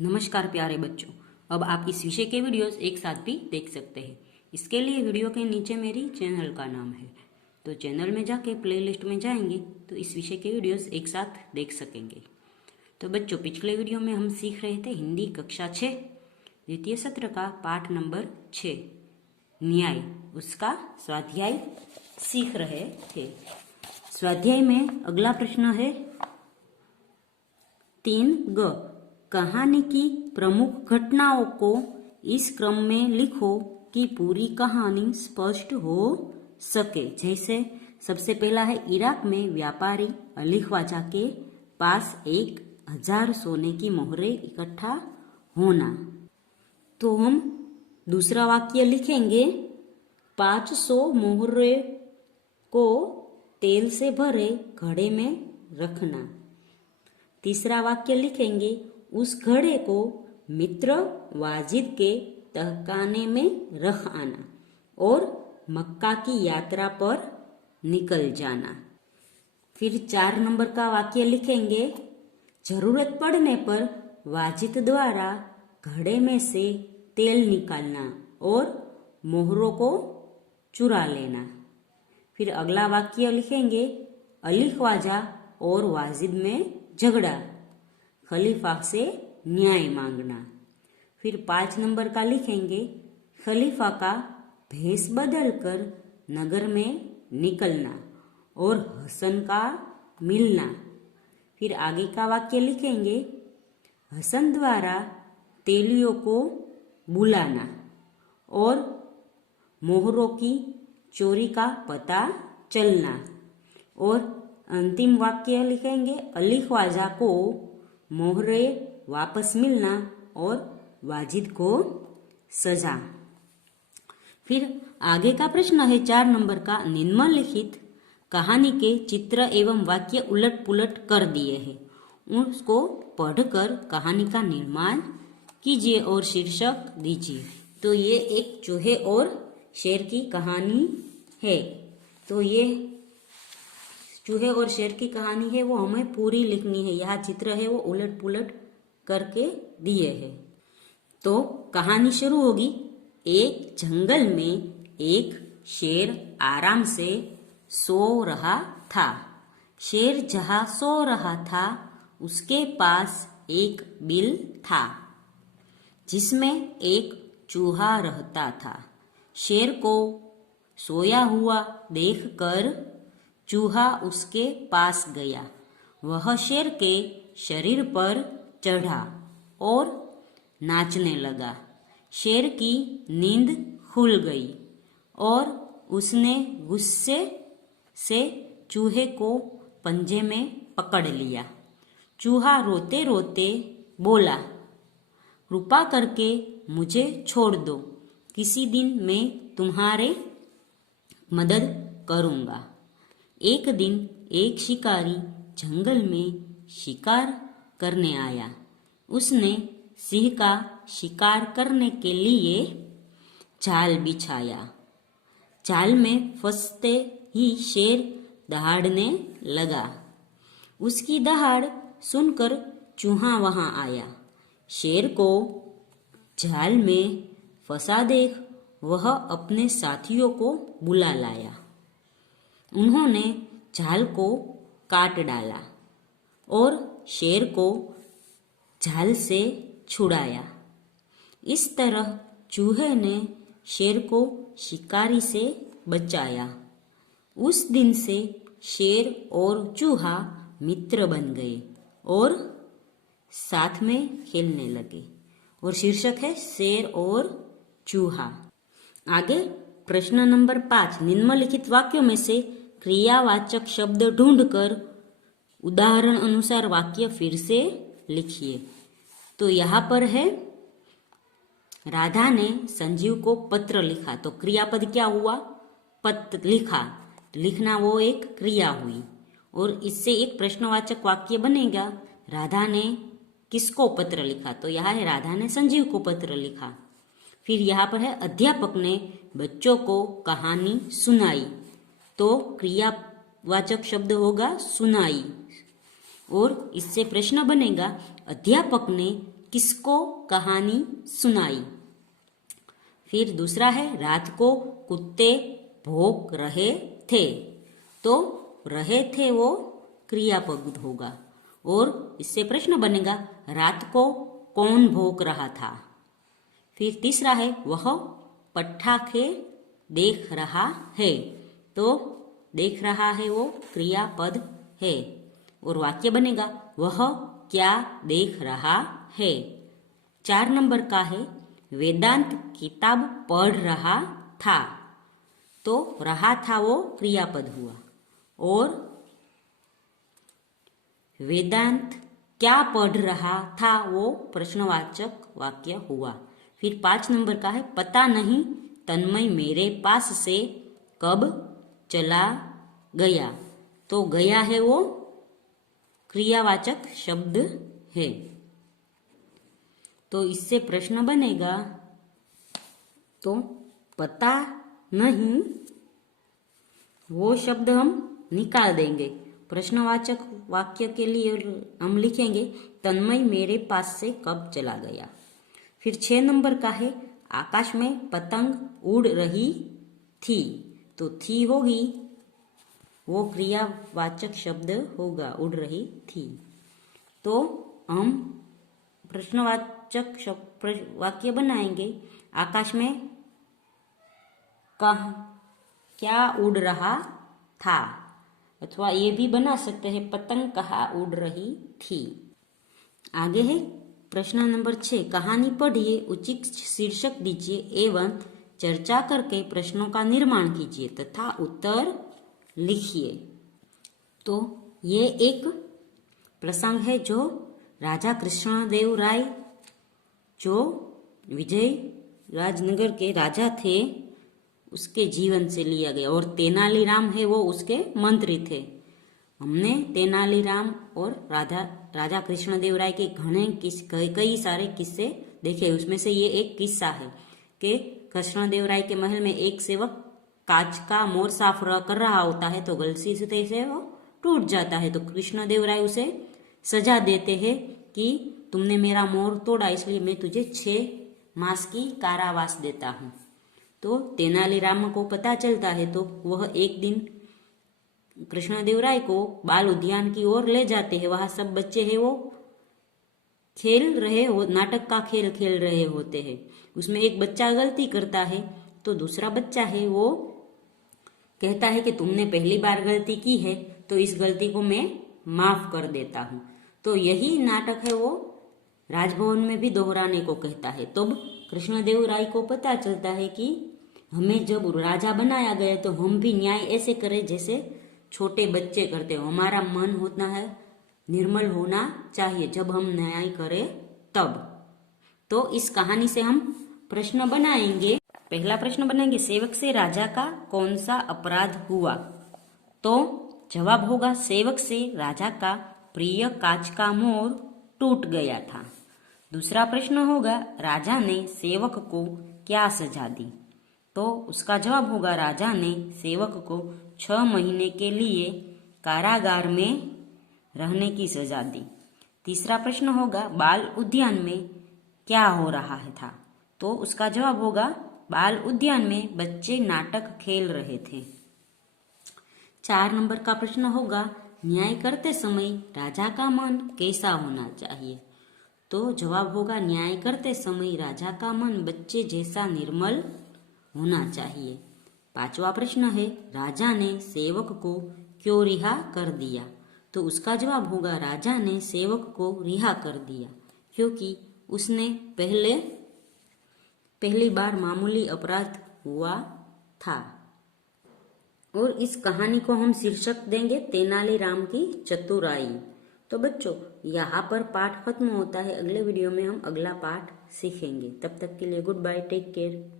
नमस्कार प्यारे बच्चों, अब आप इस विषय के वीडियोस एक साथ भी देख सकते हैं। इसके लिए वीडियो के नीचे मेरी चैनल का नाम है, तो चैनल में जाके प्लेलिस्ट में जाएंगे तो इस विषय के वीडियोस एक साथ देख सकेंगे। तो बच्चों, पिछले वीडियो में हम सीख रहे थे हिंदी कक्षा 6 द्वितीय सत्र का पाठ नंबर 6 न्याय, उसका स्वाध्याय सीख रहे थे। स्वाध्याय में अगला प्रश्न है 3 कहानी की प्रमुख घटनाओं को इस क्रम में लिखो कि पूरी कहानी स्पष्ट हो सके। जैसे सबसे पहला है इराक में व्यापारी अली ख्वाजा के पास 1000 सोने की मोहरें इकट्ठा होना। तो हम दूसरा वाक्य लिखेंगे 500 मोहरें को तेल से भरे घड़े में रखना। तीसरा वाक्य लिखेंगे उस घड़े को मित्र वाजिद के तहखाने में रख आना और मक्का की यात्रा पर निकल जाना। फिर 4 नंबर का वाक्य लिखेंगे जरूरत पड़ने पर वाजिद द्वारा घड़े में से तेल निकालना और मोहरों को चुरा लेना। फिर अगला वाक्य लिखेंगे अली ख्वाजा और वाजिद में झगड़ा, खलीफा से न्याय मांगना। फिर 5 नंबर का लिखेंगे खलीफा का भेष बदलकर नगर में निकलना और हसन का मिलना। फिर आगे का वाक्य लिखेंगे हसन द्वारा तेलियों को बुलाना और मोहरों की चोरी का पता चलना। और अंतिम वाक्य लिखेंगे अली ख्वाजा को मोहरें वापस मिलना और वाजिद को सजा। फिर आगे का प्रश्न है 4 नंबर का निम्नलिखित कहानी के चित्र एवं वाक्य उलट पुलट कर दिए हैं, उसको पढ़कर कहानी का निर्माण कीजिए और शीर्षक दीजिए। तो ये एक चूहे और शेर की कहानी है। तो ये चूहे और शेर की कहानी है, वो हमें पूरी लिखनी है। यहाँ चित्र है वो उलट पुलट करके दिए हैं। तो कहानी शुरू होगी। एक जंगल में एक शेर आराम से सो रहा था। शेर जहाँ सो रहा था उसके पास एक बिल था जिसमें एक चूहा रहता था। शेर को सोया हुआ देखकर चूहा उसके पास गया। वह शेर के शरीर पर चढ़ा और नाचने लगा। शेर की नींद खुल गई और उसने गुस्से से चूहे को पंजे में पकड़ लिया। चूहा रोते रोते बोला, कृपा करके मुझे छोड़ दो, किसी दिन मैं तुम्हारे मदद करूंगा। एक दिन एक शिकारी जंगल में शिकार करने आया। उसने सिंह का शिकार करने के लिए जाल बिछाया। जाल में फंसते ही शेर दहाड़ने लगा। उसकी दहाड़ सुनकर चूहा वहां आया। शेर को जाल में फंसा देख वह अपने साथियों को बुला लाया। उन्होंने जाल को काट डाला और शेर को जाल से छुड़ाया। इस तरह चूहे ने शेर को शिकारी से बचाया। उस दिन से शेर और चूहा मित्र बन गए और साथ में खेलने लगे। और शीर्षक है शेर और चूहा। आगे प्रश्न नंबर 5 निम्नलिखित वाक्यों में से क्रियावाचक शब्द ढूंढकर उदाहरण अनुसार वाक्य फिर से लिखिए। तो यहाँ पर है राधा ने संजीव को पत्र लिखा। तो क्रियापद क्या हुआ? पत्र लिखा। लिखना वो एक क्रिया हुई और इससे एक प्रश्नवाचक वाक्य बनेगा राधा ने किसको पत्र लिखा। तो यहाँ है राधा ने संजीव को पत्र लिखा। फिर यहाँ पर है अध्यापक ने बच्चों को कहानी सुनाई। तो क्रियावाचक शब्द होगा सुनाई और इससे प्रश्न बनेगा अध्यापक ने किसको कहानी सुनाई। फिर दूसरा है रात को कुत्ते भौंक रहे थे, तो रहे थे वो क्रियापद होगा। और इससे प्रश्न बनेगा रात को कौन भौंक रहा था। फिर तीसरा है वह पटाखे देख रहा है, तो देख रहा है वो क्रियापद है। और वाक्य बनेगा वह क्या देख रहा है। 4 नंबर का है वेदांत किताब पढ़ रहा था, तो रहा था वो क्रियापद हुआ। और वेदांत क्या पढ़ रहा था वो प्रश्नवाचक वाक्य हुआ। फिर 5 नंबर का है पता नहीं तन्मय मेरे पास से कब चला गया, तो गया है वो क्रियावाचक शब्द है। तो इससे प्रश्न बनेगा तो पता नहीं वो शब्द हम निकाल देंगे। प्रश्नवाचक वाक्य के लिए हम लिखेंगे तन्मय मेरे पास से कब चला गया। फिर 6 नंबर का है आकाश में पतंग उड़ रही थी, तो थी होगी वो क्रियावाचक शब्द होगा, उड़ रही थी। तो हम प्रश्नवाचक वाक्य बनाएंगे आकाश में क्या उड़ रहा था, अथवा ये भी बना सकते हैं पतंग कहाँ उड़ रही थी। आगे है प्रश्न नंबर 6 कहानी पढ़िए, उचित शीर्षक दीजिए एवं चर्चा करके प्रश्नों का निर्माण कीजिए तथा उत्तर लिखिए। तो ये एक प्रसंग है जो राजा कृष्णदेव राय जो विजय राजनगर के राजा थे उसके जीवन से लिया गया। और तेनालीराम है वो उसके मंत्री थे। हमने तेनालीराम और राजा कृष्णदेव राय के कई सारे किस्से देखे, उसमें से ये एक किस्सा है कि कृष्णदेव राय के महल में एक सेवक कांच का मोर साफ कर रहा होता है, तो गलती से वो टूट जाता है। तो कृष्णदेव राय उसे सजा देते हैं कि तुमने मेरा मोर तोड़ा, इसलिए मैं तुझे 6 मास की कारावास देता हूँ। तो तेनालीराम को पता चलता है, तो वह एक दिन कृष्णदेव राय को बाल उद्यान की ओर ले जाते हैं। वहां सब बच्चे हैं वो खेल रहे हो, नाटक का खेल खेल रहे होते हैं। उसमें एक बच्चा गलती करता है, तो दूसरा बच्चा है वो कहता है कि तुमने पहली बार गलती की है, तो इस गलती को मैं माफ कर देता हूँ। तो यही नाटक है वो राजभवन में भी दोहराने को कहता है। तब कृष्णदेव राय को पता चलता है कि हमें जब राजा बनाया गया तो हम भी न्याय ऐसे करें जैसे छोटे बच्चे करते हो। हमारा मन होता है निर्मल होना चाहिए जब हम न्याय करें तब। तो इस कहानी से हम प्रश्न बनाएंगे। पहला प्रश्न बनाएंगे सेवक से राजा का कौन सा अपराध हुआ, तो जवाब होगा सेवक से राजा का प्रिय कांच का मोर टूट गया था। दूसरा प्रश्न होगा राजा ने सेवक को क्या सजा दी, तो उसका जवाब होगा राजा ने सेवक को 6 महीने के लिए कारागार में रहने की सजा दी। तीसरा प्रश्न होगा बाल उद्यान में क्या हो रहा था, तो उसका जवाब होगा बाल उद्यान में बच्चे नाटक खेल रहे थे। 4 नंबर का प्रश्न होगा न्याय करते समय राजा का मन कैसा होना चाहिए, तो जवाब होगा न्याय करते समय राजा का मन बच्चे जैसा निर्मल होना चाहिए। 5वां प्रश्न है राजा ने सेवक को क्यों रिहा कर दिया, तो उसका जवाब होगा राजा ने सेवक को रिहा कर दिया क्योंकि उसने पहली बार मामूली अपराध हुआ था। और इस कहानी को हम शीर्षक देंगे तेनालीराम की चतुराई। तो बच्चों यहाँ पर पाठ खत्म होता है। अगले वीडियो में हम अगला पाठ सीखेंगे। तब तक के लिए गुड बाय, टेक केयर।